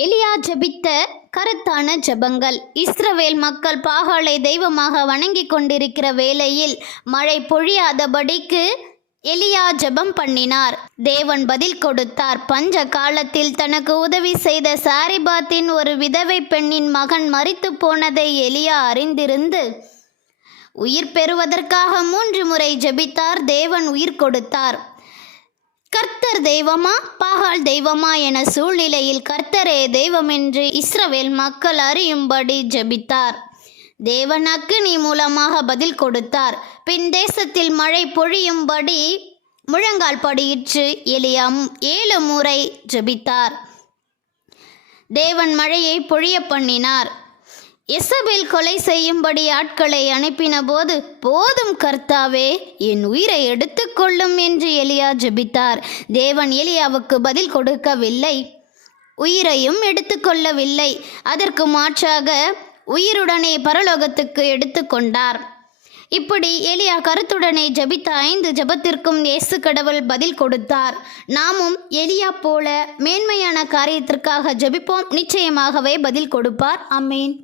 எலியா ஜெபித்த கருத்தான ஜெபங்கள். இஸ்ரவேல் மக்கள் பாகாலை தெய்வமாக வணங்கி கொண்டிருக்கிற வேளையில் மழை பொழியாதபடிக்கு எலியா ஜெபம் பண்ணினார். தேவன் பதில் கொடுத்தார். பஞ்ச காலத்தில் தனக்கு உதவி செய்த சாரிபாத்தின் ஒரு விதவை பெண்ணின் மகன் மரித்து போனதை எலியா அறிந்திருந்து உயிர் பெறுவதற்காக 3 முறை ஜெபித்தார். தேவன் உயிர் கொடுத்தார். கர்த்தர் தெய்வமா பாகால் தெய்வமா என சூழ்நிலையில் கர்த்தரே தெய்வம் என்று இஸ்ரவேல் மக்கள் அறியும்படி ஜெபித்தார். தேவன் அக்கினி மூலமாக பதில் கொடுத்தார். பின் தேசத்தில் மழை பொழியும்படி முழங்கால் படியிற்று. எலியா 7 முறை ஜெபித்தார். தேவன் மழையை பொழிய பண்ணினார். எசபேல் கொலை செய்யும்படி ஆட்களை அனுப்பின போது, போதும் கர்த்தாவே, என் உயிரை எடுத்துக்கொள்ளும் என்று எலியா ஜெபித்தார். தேவன் எலியாவுக்கு பதில் கொடுக்கவில்லை, உயிரையும் எடுத்துக்கொள்ளவில்லை. அதற்கு மாற்றாக உயிருடனே பரலோகத்துக்கு எடுத்துக்கொண்டார். இப்படி எலியா கருத்துடனே ஜெபித்த 5 ஜெபத்திற்கும் இயேசு கடவுள் பதில் கொடுத்தார். நாமும் எலியா போல மேன்மையான காரியத்திற்காக ஜெபிப்போம். நிச்சயமாகவே பதில் கொடுப்பார். ஆமென்.